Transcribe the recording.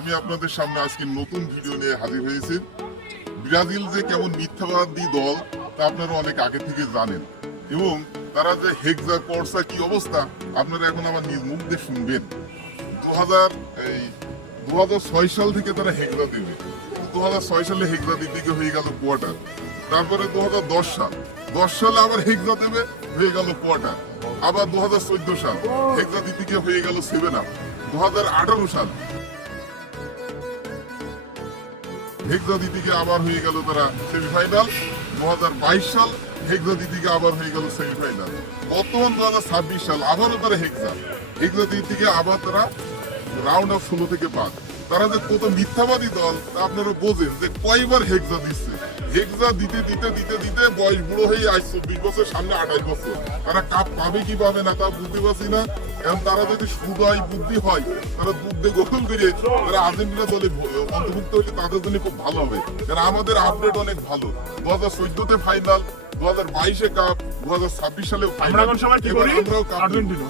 আমি আপনাদের সামনে আজকে নতুন ভিডিও নিয়ে হাজির হয়েছি। ব্রাজিল যে কেমন মিথ্যাবাদী দল তা আপনারা অনেক আগে থেকে জানেন, এবং তারা যে হেক্সা করসা কি অবস্থা আপনারা এখন আমার নিজ মুখ দিয়ে শুনবেন। 2006 সাল থেকে তারা হেক্সা দেবে। 2006 সালে হেক্সা দিতে গিয়ে হয়ে গেল কোয়ার্টার। তারপরে 2010 সালে আবার হেক্সা দেবে, হয়ে গেল কোয়ার্টার। আবার 2014 সাল হেক্সা দিতে গিয়ে হয়ে গেল 7 আপ। 2018 সাল হেক্সা দিতে গিয়ে আবার হয়ে গেল তারা সেমিফাইনাল। 2022 সাল হেক্সা দিতে গিয়ে আবার হয়ে গেল সেমিফাইনাল। বর্তমান 2026 সাল আবারও তারা হেক্সা দিতে গিয়ে আবার তারা রাউন্ড অফ 16 থেকে 5। তারা যে কত মিথ্যাবাদী দল তা আপনারা বোঝেন যে কয়বার হেক্সা দিচ্ছে। হেক্সা দিতে দিতে দিতে দিতে বয়স বুড়ো হয়ে আজ 24 বছর, সামনে 28 বছর। তারা কাপ পাবে কি পাবে না তা বুঝতে পারছি না। এখন তারা যদি সুদয় বুদ্ধি হয়, তারা দুধে গোসল করে তারা আর্জেন্টিনা দলে অন্তর্ভুক্ত হলে তাদের জন্য খুব ভালো হবে। কারণ আমাদের আপডেট অনেক ভালো। 2014-তে ফাইনাল, 2022-এ কাপ, 2026 সালে ফাইনাল। আমরা এখন সবাই কি করি? আর্জেন্টিনা।